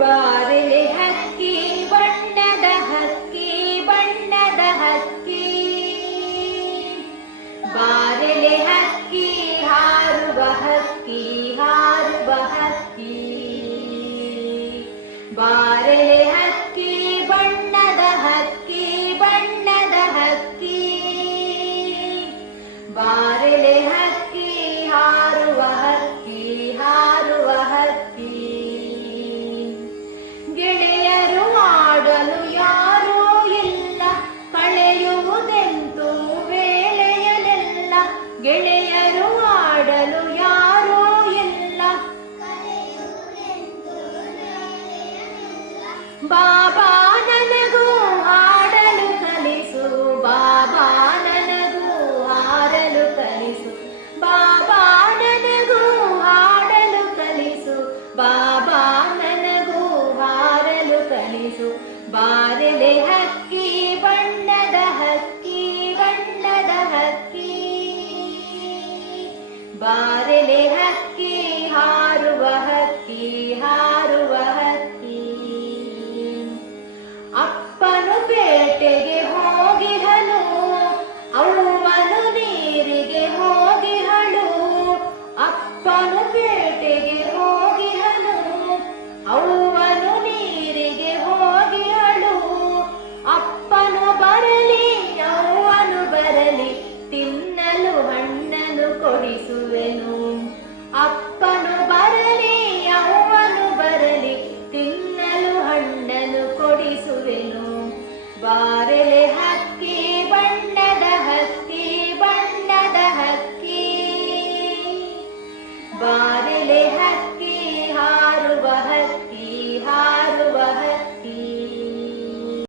ಬಾರೆಲೆ ಹಕ್ಕಿ ಬಣ್ಣದ ಹಕ್ಕಿ ಬಣ್ಣದ ಹಕ್ಕಿ, ಬಾರೆಲೆ ಹಕ್ಕಿ ಹಾರುವ ಹಕ್ಕಿ ಹಾರುವ ಹಕ್ಕಿ, ಬಾರೆಲೆ ಹಕ್ಕಿ ಬಣ್ಣದ ಹಕ್ಕಿ ಬಣ್ಣದ ಹಕ್ಕಿ, ಬಾರೆಲೆ ಹಕ್ಕಿ ಹಾರುವ ಹಕ್ಕಿ ಹಾರುವ ಹಕ್ಕಿ. ಗೆಳೆಯರು ಆಡಲು ಯಾರೂ ಇಲ್ಲ, ಕಳೆಯುವುದೆಂತೂ ವೇಳೆಯಲೆಲ್ಲ. ಗೆಳೆಯರು ಆಡಲು ಯಾರೂ ಇಲ್ಲ, ಬಾಬಾ ನನಗೂ ಹಾಡಲು ಕಲಿಸು, ಬಾಬಾ ನನಗೂ ಹಾಡಲು ಕಲಿಸು, ಬಾಬಾ ನನಗೂ ಹಾಡಲು ಕಲಿಸು, ಬಾಬಾ ನನಗೂ ಹಾಡಲು ಕಲಿಸು. ಬಾರೆಲೆ ಹಕ್ಕಿ